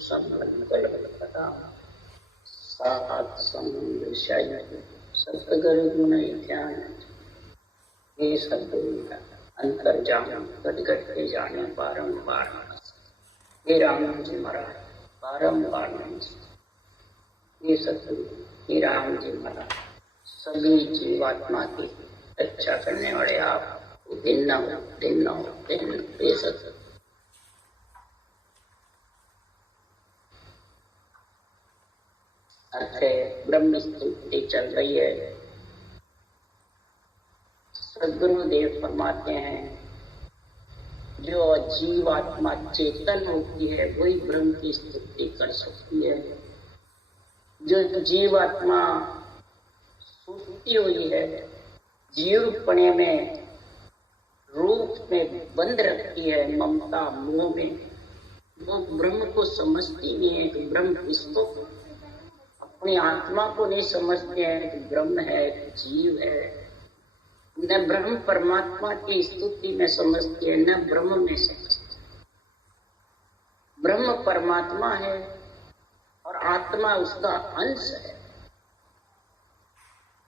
संकल्पता सात समुद्र शैल सतगुरु गुण ध्यान ये सदगुरु अंतर जान घट घट के जाने बारंबार ये राम जी महाराज बारंबार ये सदगुरु ये राम जी महाराज सभी जीवात्मा की रक्षा करने वाले आप भिन्न सत्य ब्रह्म स्तुति चल रही है। सद्गुरुदेव फरमाते हैं जो जीवात्मा चेतन होती है वही ब्रह्म की स्तुति कर सकती है। जो जीवात्मा सुस्ती हुई है, जीवपणे में रूप में बंद रखती है, ममता मोह में, वो ब्रह्म को समझती नहीं है कि ब्रह्म किसको, अपनी आत्मा को नहीं समझते हैं कि ब्रह्म है, जीव है। न ब्रह्म परमात्मा की स्तुति में समझते हैं, न ब्रह्म में समझते। ब्रह्म परमात्मा है और आत्मा उसका अंश है,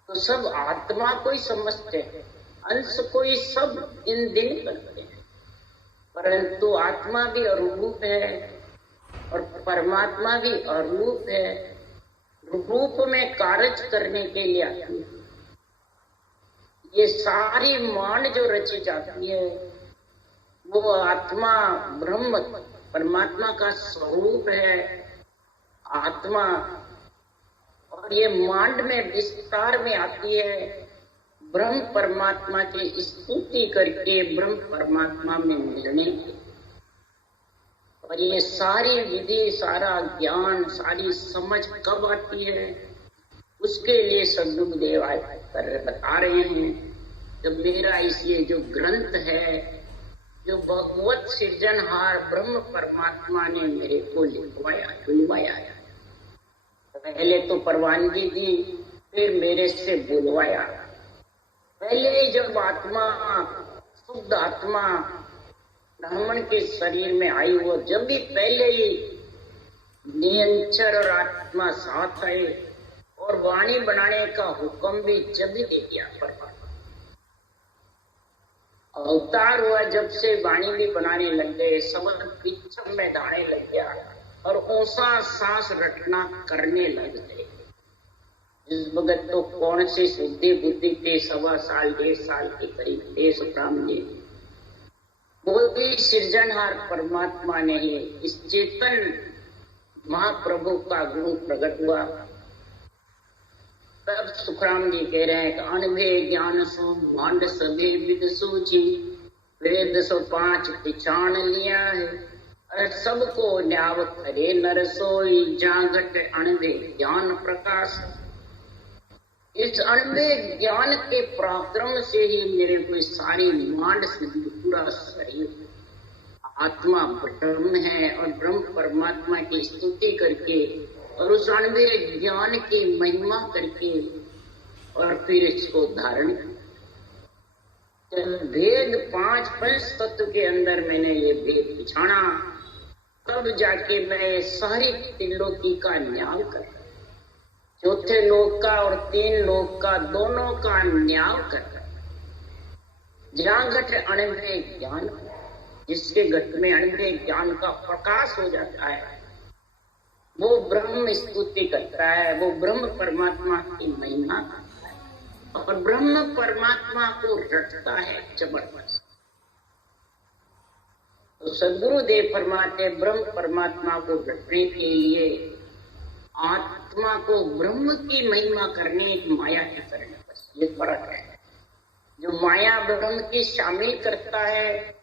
तो सब आत्मा को ही समझते हैं, अंश को ही सब इन दिन करते हैं। परंतु आत्मा भी अरूप है और परमात्मा भी अरूप है, रूप में कार्य करने के लिए आती है। ये सारी मान जो रची जाती है वो आत्मा ब्रह्म परमात्मा का स्वरूप है आत्मा, और ये मांड में विस्तार में आती है ब्रह्म परमात्मा की स्तुति करके ब्रह्म परमात्मा में मिलने की। और ये सारी विधि, सारा ज्ञान, सारी समझ कब आती है, उसके लिए सद्गुरुदेव बता रहे हैं। जो मेरा इसलिए जो ग्रंथ है, जो भगवत सृजनहार ब्रह्म परमात्मा ने मेरे को बुलवाया है। पहले तो परवानगी दी, फिर मेरे से बुलवाया। पहले जब आत्मा, शुद्ध आत्मा ब्राह्मण के शरीर में आई, वो जब भी पहले ही निरंतर और आत्मा साथ आए और वाणी बनाने का हुक्म भी जब ही दे दिया। अवतार हुआ जब से वाणी भी बनाने लग गए, शब्द पिछम में दाने लग गया और ऊंचा सांस रटना करने लग गए। इस भगत तो कौन सी शुद्धि बुद्धि थे, 1.25 साल 1.5 साल के करीब थे सुखराम जी। वो भी सृजनहार परमात्मा ने ही इस चेतन महाप्रभु का गुण प्रकट हुआ। तब सुखराम जी कह रहे हैं कि अनभे ज्ञान सो मांड सभे विद सूची, वेद सो 5 पिछाण लिया है, और सबको न्याव करे नर सोई, जागट अनभे ज्ञान प्रकाश। इस अनभे ज्ञान के पराक्रम से ही मेरे को सारी मांड से पूरा शरीर आत्मा ब्रह्म है और ब्रह्म परमात्मा की स्तुति करके और उस अनभे ज्ञान की महिमा करके और फिर इसको धारण जब भेद 5 पंच तत्व के अंदर मैंने ये भेद पिछाड़ा, तब जाके मैं सारी त्रिलोकी का न्याय कर, चौथे लोक का और 3 लोक का दोनों का न्याय कर, जहाँ घट अनभे ज्ञान, जिसके घट में अनभे ज्ञान का प्रकाश हो जाता है, वो ब्रह्म स्तुति करता है, वो ब्रह्म परमात्मा की महिमा करता है और ब्रह्म परमात्मा को रटता है जबरदस्त। तो सद्गुरुदेव फरमाते ब्रह्म परमात्मा को रटने के लिए आत्मा को ब्रह्म की महिमा करने, माया की करने, बस ये फर्क है। जो माया ब्रह्म की शामिल करता है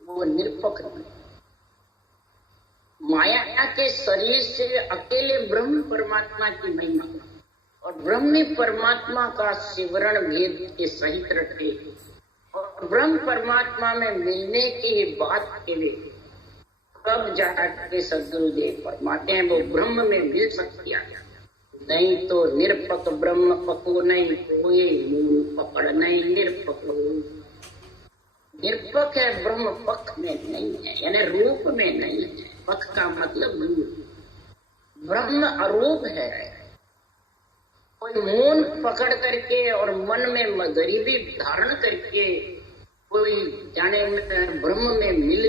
वो निरपेक्ष नहीं। माया के शरीर से अकेले ब्रह्म परमात्मा की महिमा और ब्रह्म परमात्मा का सिमरण भेद के सहित रखे और ब्रह्म परमात्मा में मिलने की बात के लिए तब जाके सद्गुरुदेव फरमाते हैं वो ब्रह्म में मिल सकती है, नहीं तो निरपक ब्रह्म पको नहीं, कोई मूल पकड़ नहीं, निरपक निरपक है, ब्रह्म पक्ष में नहीं है, यानी रूप में नहीं है। पख का मतलब दूर। ब्रह्म अरूप है। कोई मौन पकड़ करके और मन में गरीबी धारण करके कोई जाने में ब्रह्म में मिल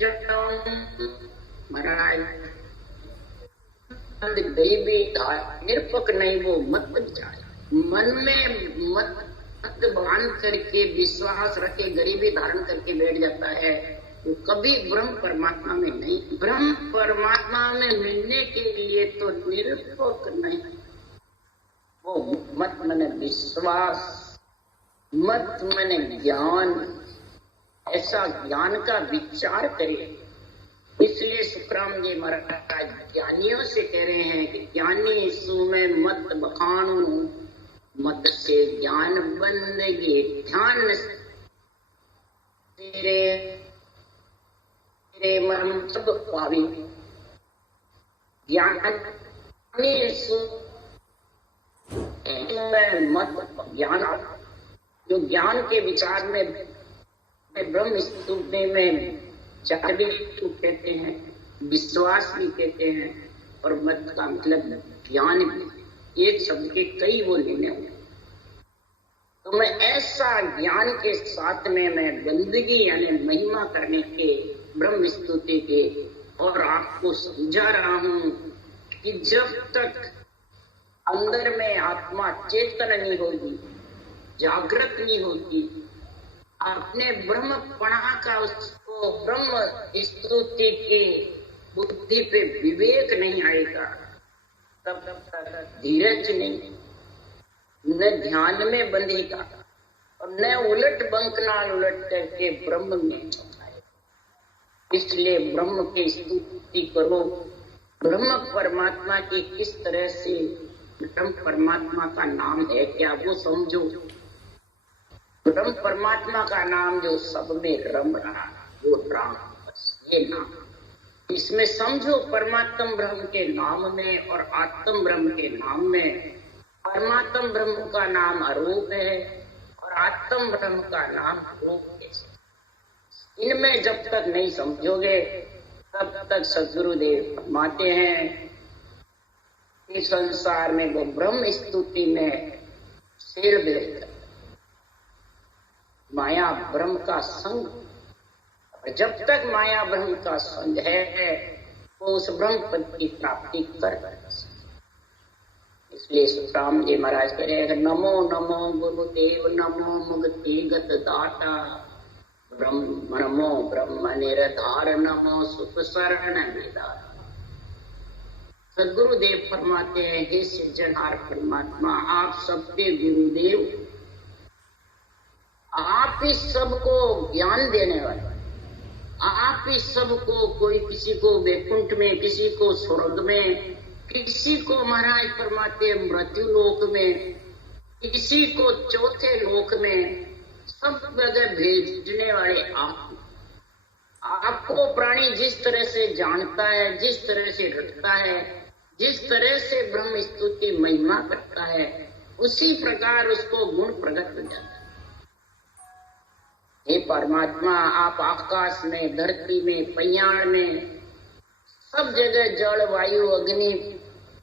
जाऊं महाराज, गरीबी निरपक नहीं, वो मत जाए। मन में मत बांध करके विश्वास रखे गरीबी धारण करके बैठ जाता है, तो कभी ब्रह्म परमात्मा में नहीं। ब्रह्म परमात्मा में मिलने के लिए तो निरपक नहीं, वो मत मन विश्वास, मत मन ज्ञान, ऐसा ज्ञान का विचार करे। इसलिए सुखराम जी महाराज ज्ञानियों से कह रहे हैं कि ज्ञानी सुमे मत बखानू, मत से ज्ञान बंदगी ध्यान तेरे तेरे मर्म सब पावी। ज्ञानी मत ज्ञान, जो ज्ञान के विचार में ब्रह्म स्तुति में चार भी कहते हैं, विश्वास भी कहते हैं, और मत का मतलब ज्ञान भी। एक शब्द के कई वो लेने हुए। तो मैं ऐसा ज्ञान के साथ में मैं बंदगी यानी महिमा करने के ब्रह्म स्तुति के और आपको समझा रहा हूं कि जब तक अंदर में आत्मा चेतन नहीं होगी, जागृत नहीं होगी, अपने ब्रह्म पणा का उसको ब्रह्म स्तुति के बुद्धि पे विवेक नहीं आएगा, तब तक धीरज नहीं, न ध्यान में बंधेगा और न उलट बंकना उलट करके ब्रह्म में आएगा। इसलिए ब्रह्म की स्तुति करो। ब्रह्म परमात्मा की किस तरह से, ब्रह्म परमात्मा का नाम है क्या वो समझो। ब्रह्म परमात्मा का नाम जो सब में रम रहा, वो राम, बस ये नाम। इसमें समझो परमात्म ब्रह्म के नाम में और आत्म ब्रह्म के नाम में, परमात्म ब्रह्म का नाम अरूप है और आत्म ब्रह्म का नाम रूप है। इनमें जब तक नहीं समझोगे तब तक सद्गुरुदेव फरमाते हैं इस संसार में वो ब्रह्म स्तुति में शेर बेच माया ब्रह्म का संग। और जब तक माया ब्रह्म का संग है तो उस ब्रह्म पद की प्राप्ति कर सकते। इसलिए सुखराम जी महाराज कह रहे हैं नमो नमो गुरुदेव, नमो मुक्ति गत दाता, ब्रह्म नमो ब्रह्म निरधार, नमो सुख शरण विदाता। सदगुरुदेव फरमाते हैं हे सृजनहार परमात्मा, आप सबके गुरुदेव, आप ही सबको ज्ञान देने वाले, आप ही सबको, कोई किसी को वैकुंठ में, किसी को स्वर्ग में, किसी को महाराज फरमाते मृत्यु लोक में, किसी को चौथे लोक में, सब जगह भेजने वाले आप। आपको प्राणी जिस तरह से जानता है, जिस तरह से रखता है, जिस तरह से ब्रह्म स्तुति महिमा करता है, उसी प्रकार उसको गुण प्रकट हो जाता है। हे परमात्मा, आप आकाश में, धरती में, पयाण में, सब जगह जल वायु अग्नि,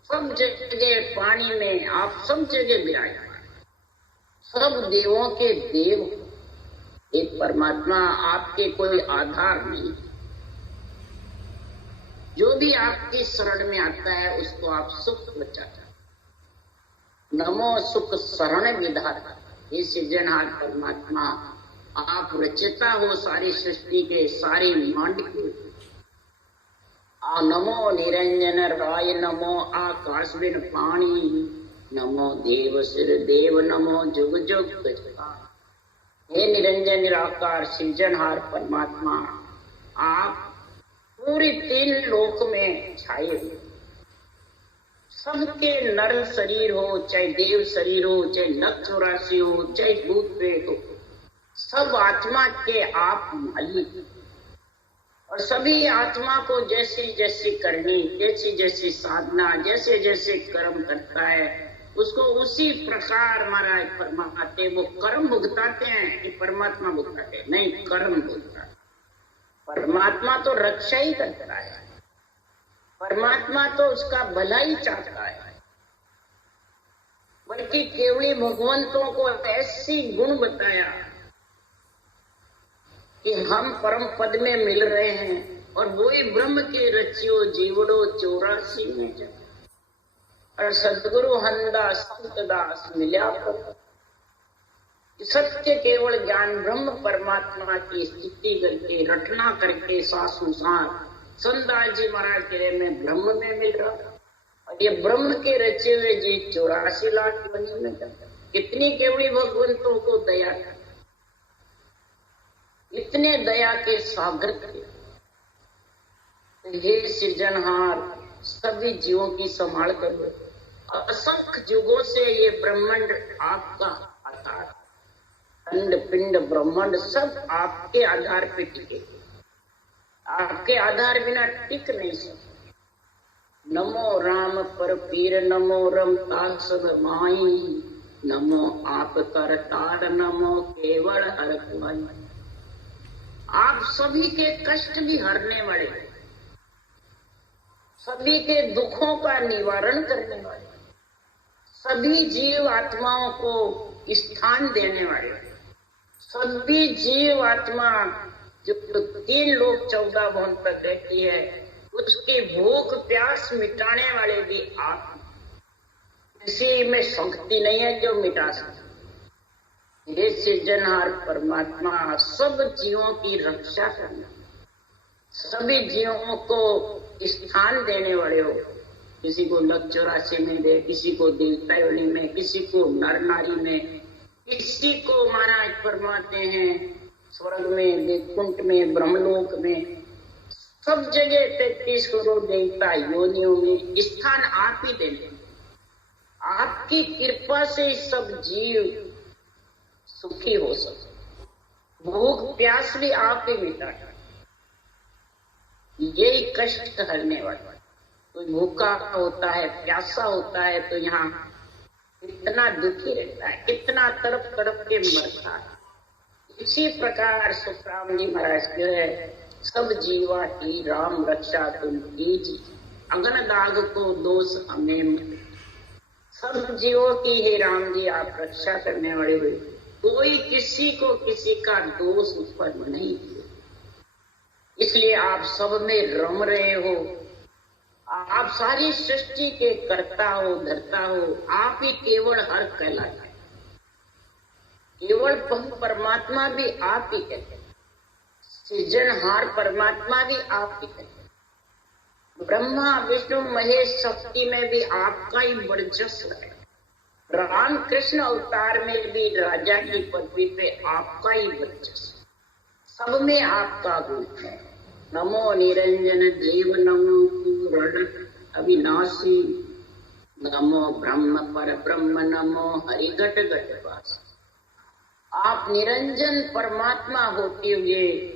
सब जगह पानी में, आप सब जगह विराजमान, सब देवों के देव। एक परमात्मा, आपके कोई आधार नहीं, जो भी आपकी शरण में आता है उसको आप सुख बचाता। नमो सुख शरण विधाता, हे सृजनहार परमात्मा, आप रचयिता हो सारी सृष्टि के, सारी मांड के। नमो निरंजन राय, नमो आकाश बिन पानी, नमो देव सिर देव, नमो जुग जुग गजपाल। हे निरंजन निराकार सृजनहार परमात्मा, आप पूरी तीन लोक में छाए हुए, सबके नर शरीर हो, चाहे देव शरीर हो, चाहे नख 84 हो, चाहे भूत प्रेत हो, सब आत्मा के आप मालिक। और सभी आत्मा को जैसी जैसी करनी, जैसी जैसी साधना, जैसे जैसे कर्म करता है, उसको उसी प्रकार महाराज फरमाते। वो कर्म भुगताते हैं कि परमात्मा भुगताते हैं? नहीं, कर्म भुगताते। परमात्मा तो रक्षा ही करता है, परमात्मा तो उसका भला ही चाहता है, बल्कि केवली भगवंतों को ऐसी गुण बताया कि हम परम पद में मिल रहे हैं और वही ब्रह्म के रचियो जीवड़ो 84 में जब और सदगुरु हंदास संतदास मिल्या सत्य केवल ज्ञान ब्रह्म परमात्मा की स्थिति करके रटना करके सासुसार संदास जी महाराज के में ब्रह्म में मिल रहा और ये ब्रह्म के रचे हुए जी 84 लाख बनी में कितनी केवली भगवंतों को दया कर, इतने दया के सागर थे। हे सृजनहार सभी जीवों की संभाल करो। असंख्य युगों से ये ब्रह्मांड आपका आधार, अंड पिंड ब्रह्मांड सब आपके आधार पे टिके, आपके आधार बिना टिक नहीं सकते। नमो राम पर पीर नमो रमता सब माई, नमो आप करतार नमो केवल हर कुमाई। आप सभी के कष्ट भी हरने वाले, सभी के दुखों का निवारण करने वाले, सभी जीव आत्माओं को स्थान देने वाले, सभी जीव आत्मा जो 3 लोक 14 भुवन तक रहती है उसकी भूख प्यास मिटाने वाले भी आप। किसी में शक्ति नहीं है जो मिटा सके। हे सृजनहार परमात्मा सब जीवों की रक्षा करना, सभी जीवों को स्थान देने वाले हो। किसी को लक 84 में दे, किसी को देवता योनि में, किसी को नर नारी में, किसी को महाराज फरमाते हैं स्वर्ग में, वैकुंठ में, ब्रह्मलोक में, सब जगह 33 करोड़ देवता योनियों में स्थान आप ही देने। आपकी कृपा से सब जीव सुखी हो सके, भूख प्यास भी आप ही मिटाना, यही कष्ट हरने वाला। कोई भूखा होता है, प्यासा होता है तो यहाँ कितना दुखी रहता है, कितना तड़प तड़प के मरता है। इसी प्रकार सुखराम जी महाराज जो है सब जीवा की राम रक्षा तुम कीजिए, अगन दाग को दोष हमें। सब जीवों की हे राम जी आप रक्षा करने वाले हुए, कोई किसी को किसी का दोष उत्पन्न नहीं किया, इसलिए आप सब में रम रहे हो। आप सारी सृष्टि के करता हो धरता हो, आप ही केवल हर कहलाता है। केवल परमात्मा भी आप ही कहते हैं, सृजनहार परमात्मा भी आप ही कहते हैं। ब्रह्मा विष्णु महेश शक्ति में भी आपका ही वर्चस्व है। राम कृष्ण अवतार में भी राजा की पदवी पे आपका ही वर्चस्व, सब में आपका गुण है। नमो निरंजन देव नमो पूर्ण अविनाशी, नमो ब्रह्म पर ब्रह्म नमो हरि घट घट वास। आप निरंजन परमात्मा होते हुए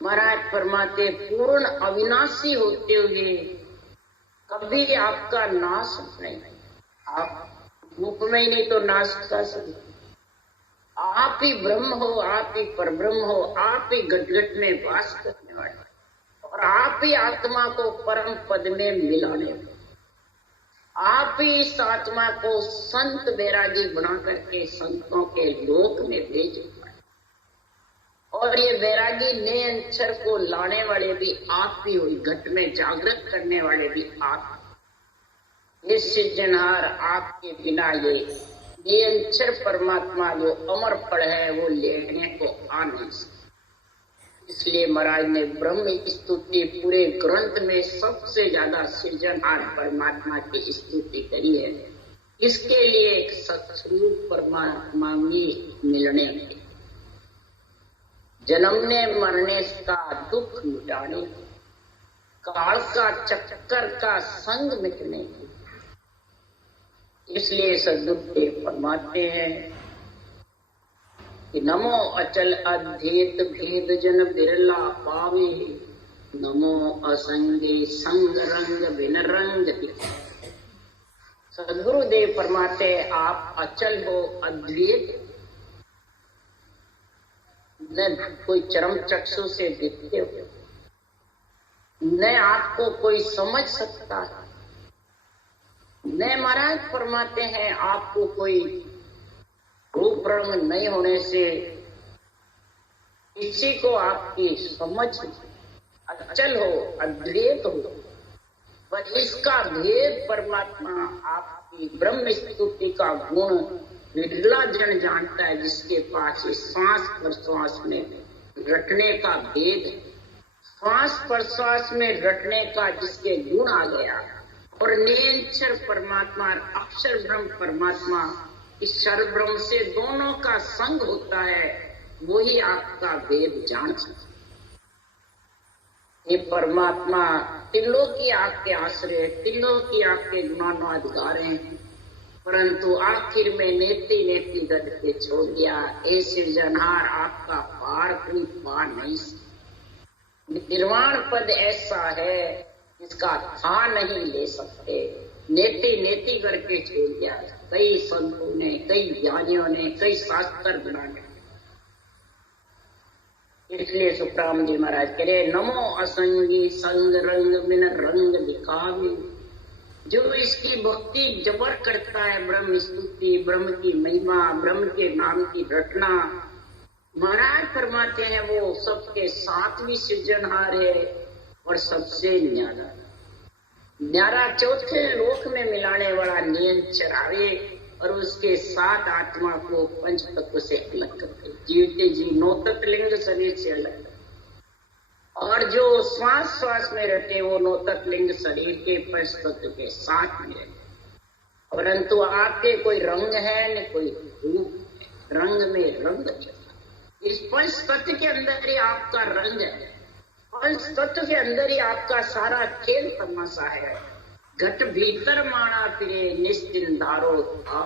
महाराज फरमाते पूर्ण अविनाशी होते हुए कभी आपका नाश नहीं। आप रूप में ही नहीं तो नाश कर सकते। आप ही ब्रह्म हो, आप ही परब्रह्म हो, आप ही घट घट में वास करने वाले और आप ही आत्मा को परम पद में मिलाने वाले। आप ही इस आत्मा को संत बैरागी बना करके संतों के लोक में भेज और ये बैरागी नए अक्षर को लाने वाले भी आप ही हुई, घट में जागृत करने वाले भी आप। ये सृजनहार आपके बिना ये अक्षर परमात्मा जो अमर पड़ है वो लेने को आ नहीं सकता। इसलिए महाराज ने ब्रह्म स्तुति पूरे ग्रंथ में सबसे ज्यादा सृजनहार परमात्मा की स्तुति करी है। इसके लिए एक सत्स्वरूप परमात्मा में मिलने के, जन्मने मरने का दुख मिटाने, काल का चक्कर का संग मिटने की। इसलिए सद्गुरुदेव फरमाते हैं कि नमो अचल अद्वैत भेद जन बिरला पावे, नमो असंगे संग रंग बिन रंग दिखावे। सद्गुरुदेव फरमाते आप अचल हो, अद्वैत न कोई चरम चक्षु से दिखते हो, न आपको कोई समझ सकता है, न महाराज फरमाते हैं आपको कोई रूप रंग नहीं होने से किसी को आपकी समझ अचल हो, अद्वैत हो, पर इसका भेद परमात्मा आपकी ब्रह्म स्तुति का गुण विरला जन जानता है, जिसके पास श्वास प्रश्वास में रटने का भेद, श्वास प्रश्वास में रटने का जिसके गुण आ गया, और निरंतर परमात्मा अक्षर ब्रह्म परमात्मा इस सर्व ब्रह्म से दोनों का संग होता है, वही आपका भेद जान सकता। ये परमात्मा तिलों की आपके आश्रय, तिलों की आपके गुणानुगार हैं, परंतु आखिर में नेति नेति गद के छोड़ दिया। ऐसे जनहार आपका पार कोई पा नहीं सकता। निर्वाण पद ऐसा है इसका था नहीं ले सकते, नेति नेति करके छोड़ दिया। कई संतों ने, कई ज्ञानियों ने, कई शास्त्र बनाने, इसलिए सुखराम जी महाराज कह रहे नमो असंगी संग रंग बिन रंग दिखावी। जो इसकी भक्ति जबर करता है, ब्रह्म स्तुति, ब्रह्म की महिमा, ब्रह्म के नाम की रटना, महाराज फरमाते हैं वो सबके साथ भी सृजनहार है और सबसे न्यारा न्यारा चौथे लोक में मिलाने वाला निरंतर आवे और उसके साथ आत्मा को पंच तत्व से अलग करते, जीवते जी नौ तत्व लिंग शरीर से अलग, और जो श्वास श्वास में रहते वो नौ तत्व लिंग शरीर के पंच तत्व के साथ में रहते। परंतु आपके कोई रंग है न कोई रूप, रंग में रंग, इस पंच तत्व के अंदर ही आपका रंग है, पंच तत्व के अंदर ही आपका सारा खेल तमाशा है। घट भीतर माना फिरे निश्चिन धारो था,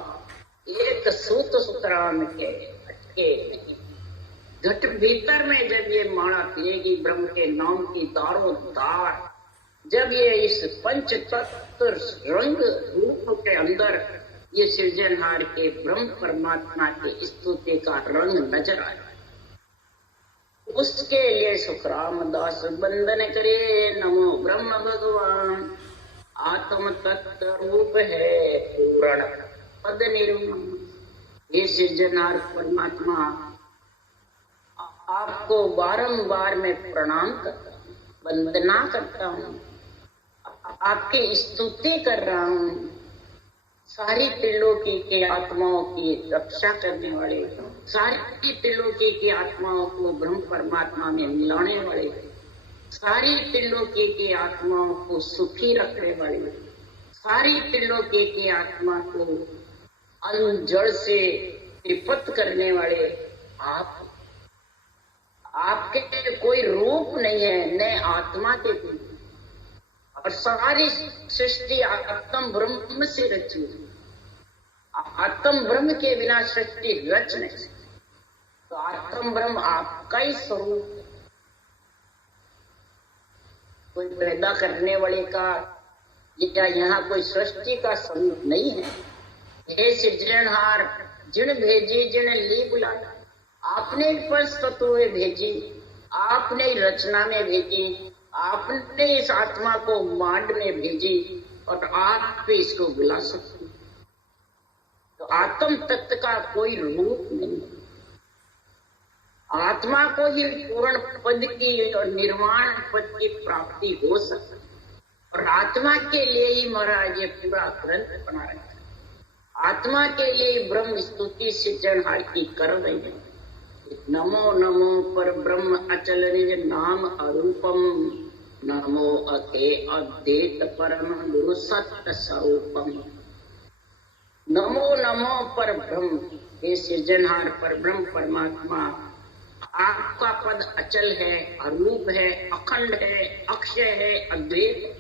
एक सूत सुतराम के अटके नहीं। घट भीतर में जब ये माना फिरेगी ब्रह्म के नाम की दारो दार, जब ये इस पंच तत्व रंग रूप के अंदर ये सृजनहार के ब्रह्म परमात्मा के स्तुति का रंग नजर आए, उसके लिए सुखराम दास वंदन करे। नमो ब्रह्म भगवान आत्म तत्व रूप है पूर्ण पद निर्मल। ये सृजनहार परमात्मा आपको बारंबार मैं प्रणाम करता हूँ, वंदना करता हूँ, आपकी स्तुति कर रहा हूँ। सारी त्रिलोकी के आत्माओं की रक्षा करने वाले, सारी त्रिलोकी की आत्माओं को ब्रह्म परमात्मा में मिलाने वाले, सारी त्रिलोकी की आत्माओं को सुखी रखने वाले, सारी त्रिलोकी की आत्मा को अन्न जड़ से विपत्त करने वाले आप, आपके कोई रूप नहीं है न आत्मा के कोई, और सारी सृष्टि आत्म ब्रह्म से रची है। आत्म ब्रह्म के बिना सृष्टि रच नहीं सकती, तो आत्म ब्रह्म आपका ही स्वरूप है। कोई पैदा करने वाले का या यहाँ कोई सृष्टि का स्वरूप नहीं है। हे सृजनहार जिन भेजी जिन ली बुलाना, आपने पंच तत्व भेजी, आपने रचना में भेजी, आपने इस आत्मा को मांड में भेजी और आप भी इसको बुला सकते। तो आत्म तत्व का कोई रूप नहीं, आत्मा को ही पूर्ण पद की और निर्वाण पद की प्राप्ति हो सकती, और आत्मा के लिए ही महाराज ये पूरा ग्रंथ बना रहे हैं। आत्मा के लिए ब्रह्म स्तुति सृजनहार की कर रही है। नमो नमो पर ब्रह्म अचल निज नाम अरूपम, नमो अते अद्वैत परम गुरु सत्य स्वरूपम। नमो नमो पर ब्रह्म, हे सृजनहार पर ब्रह्म परमात्मा, आपका पद अचल है, अरूप है, अखंड है, अक्षय है, अद्वैत,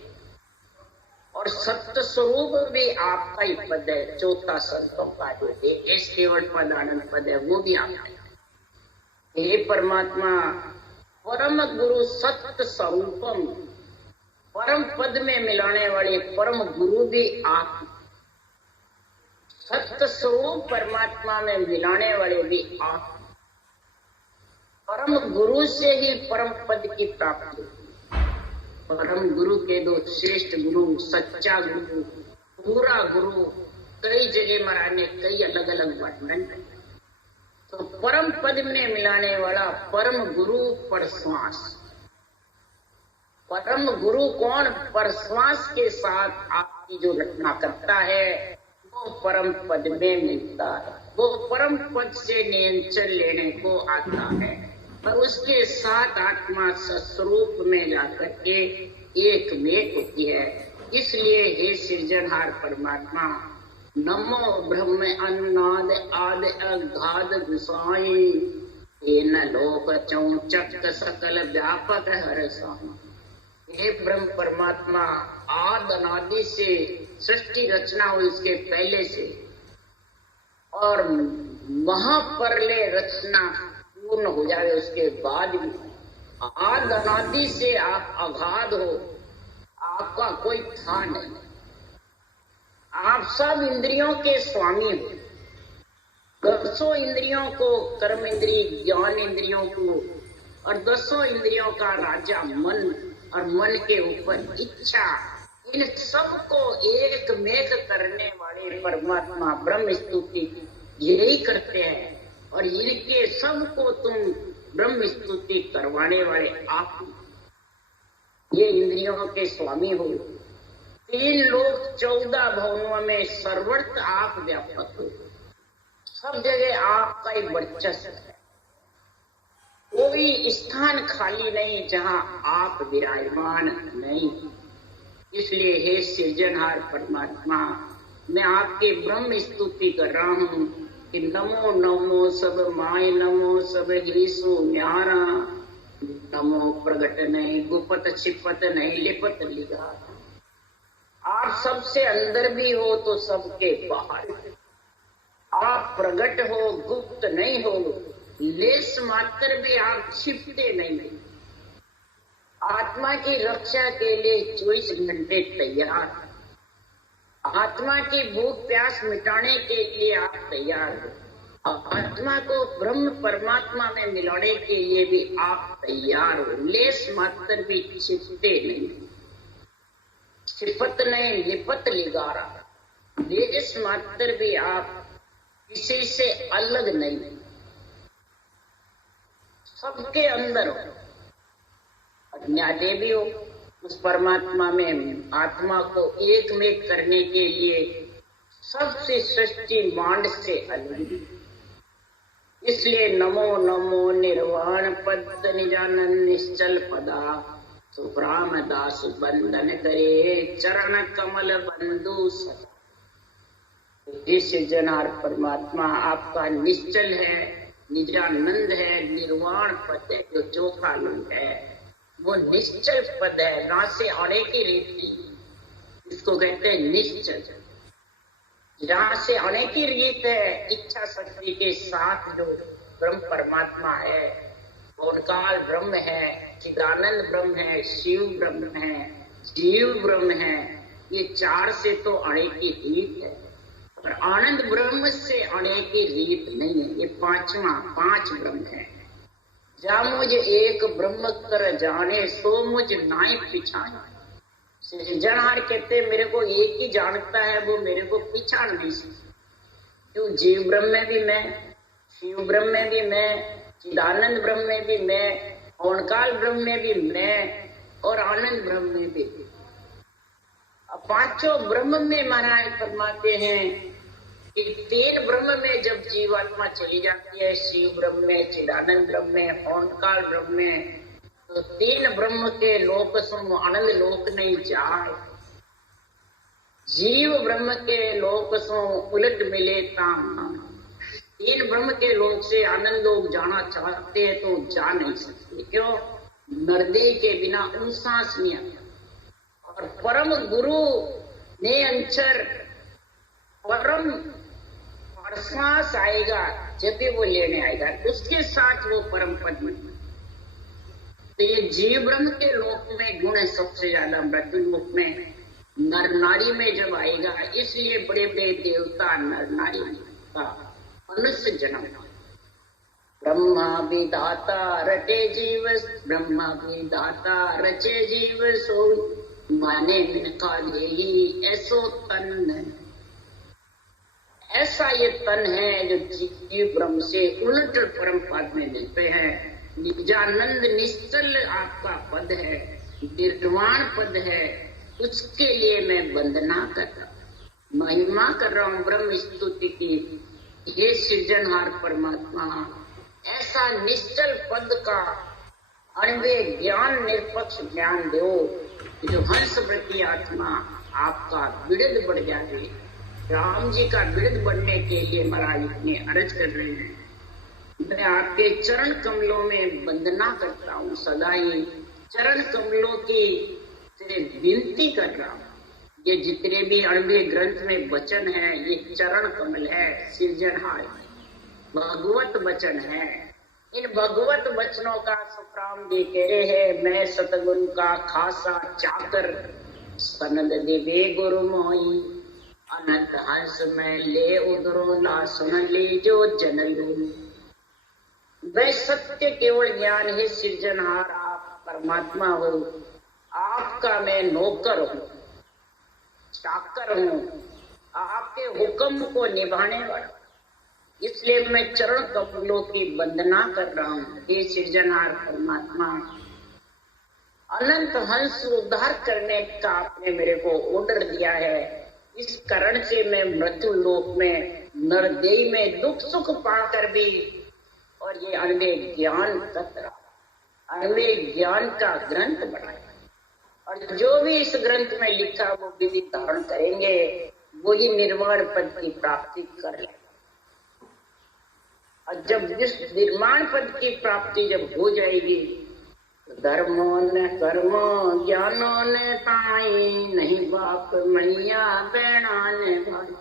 और सत्य स्वरूप भी आपका ही पद है। चौथा संतों का जो है केवल पद आनंद पद है, वो भी आपका है। हे परमात्मा परम गुरु सत्य स्वरूपम, परम पद में मिलाने वाले परम गुरु भी आप, सत्य स्वरूप परमात्मा में मिलाने वाले भी आप। परम गुरु से ही परम पद की प्राप्ति, परम गुरु के दो श्रेष्ठ गुरु, सच्चा गुरु, पूरा गुरु, कई जगह महाराज ने कई अलग अलग वर्णन किए। तो परम पद में मिलाने वाला परम गुरु परश्वास। परम गुरु कौन? परश्वास के साथ आपकी जो रचना करता है वो परम पद में मिलता है, वो परम पद से नियंत्रण लेने को आता है और उसके साथ आत्मा सस्वरूप में जाकर के एक में होती है। इसलिए हे सृजनहार परमात्मा, नमो ब्रह्म अन्नाद आद अगाध गुसाई, तेन लोक चौचक सकल व्यापक हर साई। हे ब्रह्म परमात्मा, आद अनादि से सृष्टि रचना हुई उसके पहले से, और महापरले रचना पूर्ण हो जाए उसके बाद भी, आद अनादि से आप अगाध हो, आपका कोई था नहीं। आप सब इंद्रियों के स्वामी हो। 10 इंद्रियों को, कर्म इंद्रिय, ज्ञान इंद्रियों को, और 10 इंद्रियों का राजा मन, और मन के ऊपर इच्छा, इन सब को एक मेघ करने वाले परमात्मा ब्रह्म स्तुति यही करते हैं। और इनके सबको तुम ब्रह्म स्तुति करवाने वाले आप, ये इंद्रियों के स्वामी हो। 3 लोक 14 भवनों में सर्वत्र आप व्यापक हो, सब जगह आपका ही वर्चस्व है। कोई स्थान खाली नहीं जहां आप विराजमान नहीं। इसलिए हे सृजनहार परमात्मा, मैं आपके ब्रह्म स्तुति कर रहा हूँ कि नमो नमो सब माय, नमो सब हीसु न्यारा, नमो प्रगट नहीं गुपत छिपत नहीं लिपत लिगा। आप सबसे अंदर भी हो तो सबके बाहर, आप प्रगट हो, गुप्त नहीं हो, लेस मात्र भी आप छिपते नहीं। आत्मा की रक्षा के लिए 24 घंटे तैयार, आत्मा की भूख प्यास मिटाने के लिए आप तैयार हो, आत्मा को ब्रह्म परमात्मा में मिलाने के लिए भी आप तैयार हो। लेस मात्र भी छिपते नहीं, छिपत नहीं लिपत लिगारा, लेस मात्र भी आप किसी से अलग नहीं, सबके अंदर हो, अज्ञाते भी हो। उस परमात्मा में आत्मा को एक में करने के लिए सबसे सृष्टि मांड से अलग। इसलिए नमो नमो निर्वाण पद निजानंद निश्चल पदा, सुब्राम दास बंधन करे चरण कमल बंधु सदा। इस जनार परमात्मा आपका निश्चल है, निजानंद है, निर्वाण पद है, जो चौथा आनंद है वो निश्चल पद है, ना से आने की रीति, इसको कहते हैं निश्चल। जहाँ से आने की रीत है, इच्छा शक्ति के साथ जो ब्रह्म परमात्मा है, काल ब्रह्म है, चिदानंद ब्रह्म है, शिव ब्रह्म है, जीव ब्रह्म है, ये 4 से तो आने की रीत है, और आनंद ब्रह्म से आने की रीत नहीं है। ये 5 ब्रह्म है। जा मुझ एक ब्रह्म कर जाने, सो मुझ नाई पिछाने। जनहार कहते मेरे को एक ही जानता है, वो मेरे को पिछाड़ नहीं सकता। क्यों? जीव ब्रह्म में भी मैं, शिव ब्रह्म में भी मैं, चिदानंद ब्रह्म में भी मैं, ओंकार ब्रह्म में भी मैं, और आनंद ब्रह्म में भी। अब 5 ब्रह्म में महाराज फरमाते हैं कि 3 ब्रह्म में जब जीवात्मा चली जाती है, शिव ब्रह्म में, चिदानंद ब्रह्म में, ओंकार ब्रह्म में, तो 3 ब्रह्म के लोक सो आनंद लोक नहीं जाए। जीव ब्रह्म के लोक सो उलट मिले ताम। 3 ब्रह्म के लोक से आनंद लोग जाना चाहते हैं तो जा नहीं सकते। क्यों? नरदेह के बिना उन सांस नहीं आता। और परम गुरु ने अंचर परम श्वास आएगा, जब भी वो लेने आएगा उसके साथ वो परम पद में। तो ये जीव ब्रह्म के लोक में गुण है सबसे ज्यादा, मृत्यु लोक में नर नारी में जब आएगा, इसलिए बड़े बड़े देवता नर नारी का मनुष्य जन्म। ब्रह्मा विधाता रटे जीव, ब्रह्मा विधाता रचे जीव सो माने का ही ऐसो तन। ऐसा ये तन है जो जीव ब्रह्म से उलट परम पद में मिलते हैं। निजानंद निश्चल आपका पद है, निर्वाण पद है, उसके लिए मैं वंदना कर रहा हूँ, महिमा कर रहा हूँ ब्रह्म स्तुति की। ये सृजनहार परमात्मा ऐसा निश्चल पद का अणवे ज्ञान निरपक्ष ज्ञान दो, जो हंस वृत्ति आत्मा आपका विरध बढ़ जाए। राम जी का विरध बनने के लिए महाराज इतने अर्ज कर रहे हैं। मैं आपके चरण कमलों में वंदना करता हूँ, सदा ही चरण कमलों की से विनती कर रहा हूँ। ये जितने भी अणवे ग्रंथ में वचन है, ये चरण कमल है, सृजनहार भगवत वचन है। इन भगवत वचनों का सुखराम जी कह रहे हैं, मैं सतगुरु का खासा चाकर, सनद देवे गुरु मोई, अनंत हंस में ले उधरो ला सुन लीजो जनलू। वह सत्य केवल ज्ञान है सृजनहार, आप परमात्मा हो, आपका मैं नौकर हूँ, चाकर हूँ, आपके हुक्म को निभाने वाला। इसलिए मैं चरण कमलों की वंदना कर रहा हूँ। हे सृजनहार परमात्मा, अनंत हंस उद्धार करने का आपने मेरे को ऑर्डर दिया है। इस कारण से मैं मृत्यु लोक में नरदेह में दुख सुख पाकर भी और ये अणवे ज्ञान तत्रा अणवे ज्ञान का ग्रंथ बनाया, और जो भी इस ग्रंथ में लिखा वो विधि धारण करेंगे, वो ही निर्वाण पद की प्राप्ति कर ले। और जब इस निर्माण पद की प्राप्ति जब हो जाएगी, तो धर्मो न कर्मो ज्ञानो न पाई, नहीं बाप मैया बहना ने भाई।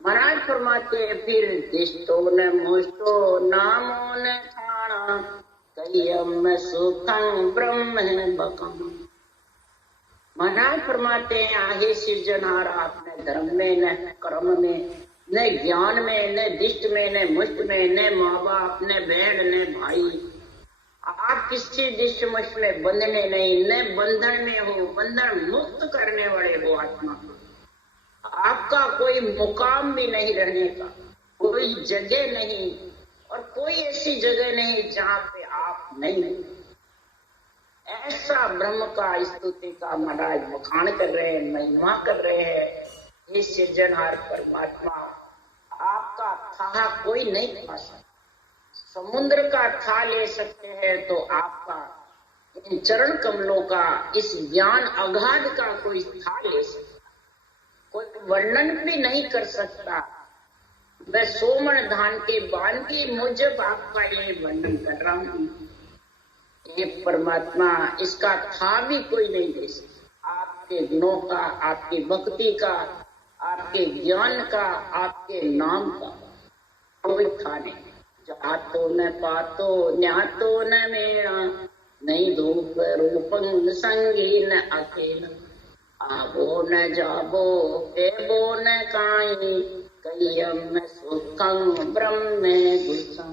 महाराज फरमाते फिर दिष्टो न मोष्टो नामो न ठाणा, कयम सुखं ब्रह्म बकम। महाराज फरमाते हैं, हे सृजनहार, आपने धर्म में न कर्म में न ज्ञान में न दिष्ट में न मुष्ट में न माँ बाप न बहन न भाई, आप किसी दिष्ट मुष्ट में बंधने नहीं, न बंधन में हो, बंधन मुक्त करने वाले हो आत्मा। आपका कोई मुकाम भी नहीं रहने का, कोई जगह नहीं, और कोई ऐसी जगह नहीं जहाँ पे आप नहीं। ऐसा ब्रह्म का स्तुति का महाराज बखान कर रहे हैं, महिमा कर रहे हैं। ये सृजनहार परमात्मा, आपका था कोई नहीं खा सकता। समुद्र का था ले सकते हैं तो आपका इन चरण कमलों का इस ज्ञान अगाध का कोई था ले सकता, कोई वर्णन भी नहीं कर सकता। मैं सोमन धान के बाण की मुझे आपका ये वर्णन कर रहा हूँ। ये परमात्मा, इसका था भी कोई नहीं दे सकता। आपके गुणों का, आपकी भक्ति का, आपके ज्ञान का, आपके नाम का कोई था नहीं। जातो न पातो न्यातो न मेरा, नहीं धूप रूपं संगी न अकेला, आबो न जाबो एबो न काई, कयम सुखं ब्रह्म गुसं।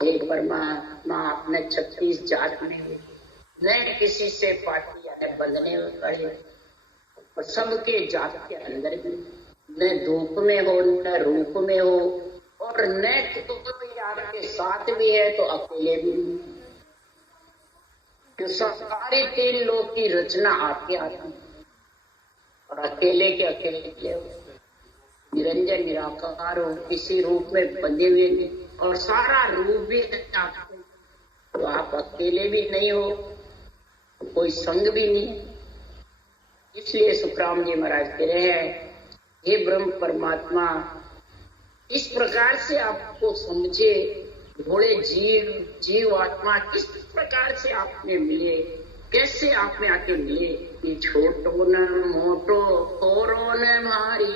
हे परमात्मा, आपने 36 जात में न किसी से पार्टी या न बंधने में पड़े, और सबके जात के अंदर भी न धूप में हो न रूप में हो, और न तो आपके साथ भी है तो अकेले भी नहीं। सारे 3 लोग की रचना आपके हाथ में, और अकेले के अकेले हो, निरंजन निराकार हो, किसी रूप में बंधे हुए नहीं, और सारा रूप भी आपके, तो आप अकेले भी नहीं हो, कोई संग भी नहीं। इसलिए सुखराम जी महाराज कह रहे हैं, हे ब्रह्म परमात्मा, इस प्रकार से आपको समझे, घोड़े जीव आत्मा किस प्रकार से आपने मिले, कैसे आप में आके मिले। कि छोटो न मोटो खोरो न भारी,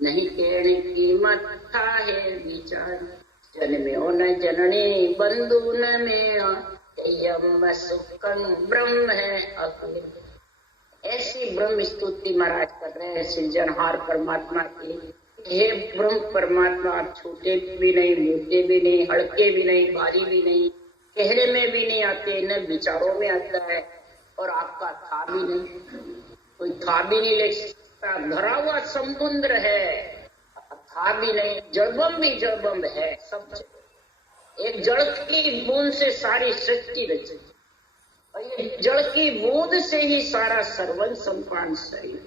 नहीं कहने कीमत था है विचार, जन्म्यो न जननी बंधु न मेरा, यम सुखं ब्रह्म है अकेला। ऐसी ब्रह्म स्तुति महाराज कर रहे हैं सृजनहार परमात्मा की। हे ब्रह्म परमात्मा, आप छोटे भी नहीं, मोटे भी नहीं, हल्के भी नहीं, भारी भी नहीं, कहने में भी नहीं आते, न विचारों में आता है, और आपका था भी नहीं, कोई था भी नहीं ले सकता। भरा हुआ समुद्र है, था भी नहीं, जड़बम भी जड़बम है, सब एक जड़ की बूंद से सारी सृष्टि रची, और ये जड़ की बूंद से ही सारा सर्वन संपान शरीर,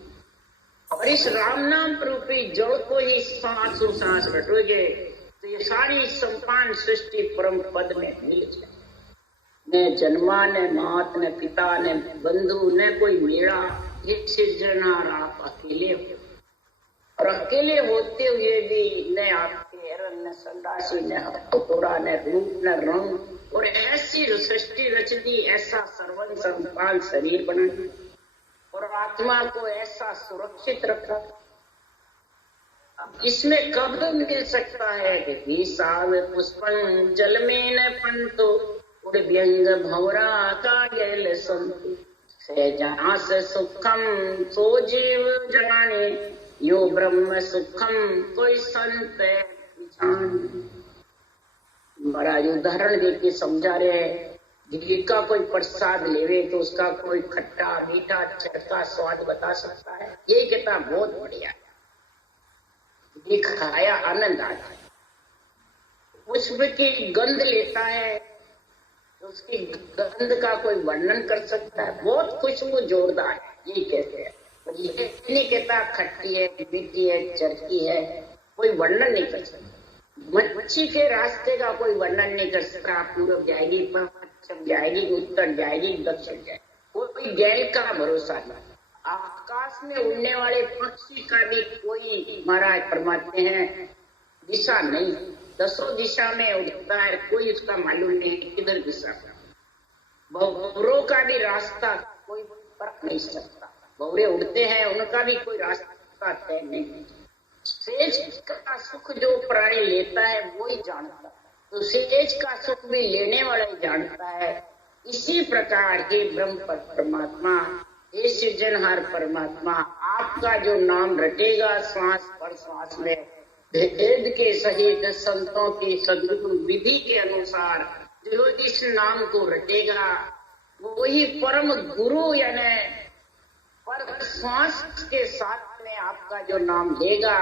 और इस राम नाम रूपी जड़ को ही सांसों सांस रटोगे तो ये सारी संपान सृष्टि परम पद में मिल जाए। न जन्मा, न मात, न पिता, न बंधु, न कोई मेरा, ये सिर्जनहार आप अकेले हो, और अकेले होते हुए भी न आपके हरण, न संदासी, न हथौड़ा, न रूप, न रंग, और ऐसी सृष्टि रच दी, ऐसा सर्वन संपान शरीर बना दी, और आत्मा को ऐसा सुरक्षित रखा। इसमें कब मिल सकता है कि साव पुष्पं जल में न पंतो, उड़ व्यंग भंवरा का गैल संतु, से जहाँ से सुखम सो जीव जाने, यो ब्रह्म सुखम कोई संत महाराज उदाहरण देके समझा रहे हैं। घी का कोई प्रसाद लेवे तो उसका कोई खट्टा मीठा चटका स्वाद बता सकता है? ये कितना बहुत बढ़िया, घी खाया आनंद आता है। पुष्प की गंध लेता है तो उसकी गंध का कोई वर्णन कर सकता है? बहुत खुशबू जोरदार है, यही कहते हैं। ये नहीं कहता खट्टी है, मीठी है, चरकी है, कोई वर्णन नहीं कर सकता। मच्छी के रास्ते का कोई वर्णन नहीं कर सकता। पूर्व जाएगी, पश्चिम जाएगी, उत्तर जाएगी, दक्षिण जाएगी, कोई गैल का भरोसा नहीं। आकाश में उड़ने वाले पक्षी का भी कोई महाराज फरमाते हैं दिशा नहीं, दसों दिशा में उड़ता है, कोई उसका मालूम नहीं किधर दिशा का। भंवरों का भी रास्ता कोई फर्क नहीं सकता, भंवरे उड़ते हैं, उनका भी कोई रास्ता तय नहीं। सेज का सुख जो प्राणी लेता है वो ही जानता है, तो सेज का सुख भी लेने वाला ही जानता है। इसी प्रकार के ब्रह्म परमात्मा, हे सृजनहार परमात्मा, आपका जो नाम रटेगा श्वास पर श्वास में, भेद के सहित संतों की सद्गुरु विधि के अनुसार जो इस नाम को रटेगा, वही परम गुरु यानी पर श्वास के साथ में आपका जो नाम लेगा,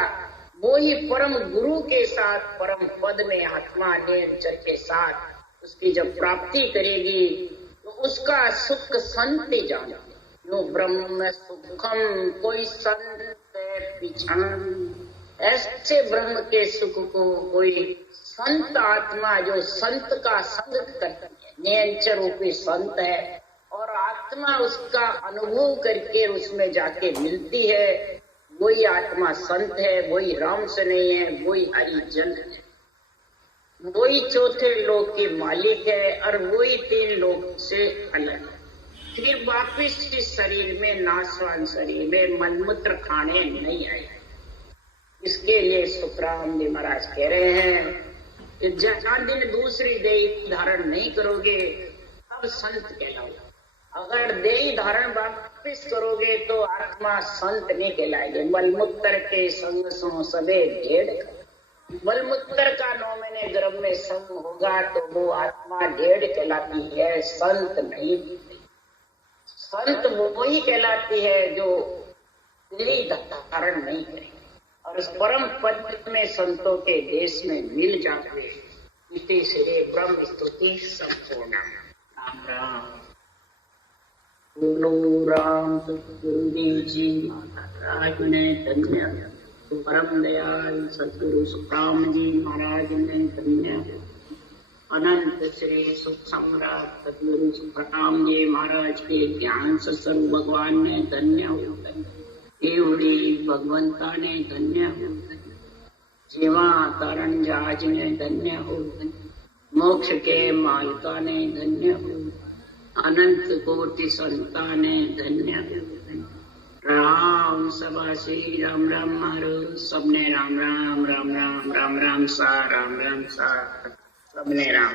वो ही परम गुरु के साथ परम पद में आत्मा निरंतर के साथ उसकी जब प्राप्ति करेगी तो उसका सुख संत जाने। यो ब्रह्म सुखम कोई संत पिछान, ऐसे ब्रह्म के सुख को कोई संत आत्मा जो संत का संग करती है, निरंतर रूपी संत है, और आत्मा उसका अनुभव करके उसमें जाके मिलती है, वही आत्मा संत है, वही राम से नहीं है, वही हरिजन है, वही चौथे लोक के मालिक है, और वही तीन लोक से अलग है। फिर वापिस इस शरीर में, नाशवान शरीर में मलमूत्र खाने नहीं आए। इसके लिए सुखराम जी महाराज कह रहे हैं कि जहाँ दिन दूसरी देह धारण नहीं करोगे तब संत कहलाओगे। अगर देह धारण वापिस करोगे तो आत्मा संत नहीं कहलाएगी। मलमूत्र के संग सो सबे ढेड़, मलमूत्र का 9 महीने गर्भ में संग होगा तो वो आत्मा ढेड़ कहलाती है, संत नहीं। संत वो ही कहलाती है जो देह धारण नहीं करे और उस परम पद में संतों के देश में मिल जाते। इति श्री ब्रह्म स्तुति संपूर्ण। राम राम। बोलो राम सतगुरुदेव जी महाराज ने धन्य, परम दयाल सतगुरु सुखराम जी महाराज ने धन्य, अनंत श्री सुख सम्राट सतगुरु सुखराम जी महाराज के ज्ञान से सर्व भगवान ने धन्य हो, एवड़ी भगवंता ने धन्य हो, जीवा तारण जहाज ने धन्य हो, मोक्ष के मालिका ने धन्य हो, अनंत कोटि संता ने धन्य हो। राम सभा श्री राम राम मारो, सबने राम राम राम राम राम राम सा, राम राम सा, सबने राम।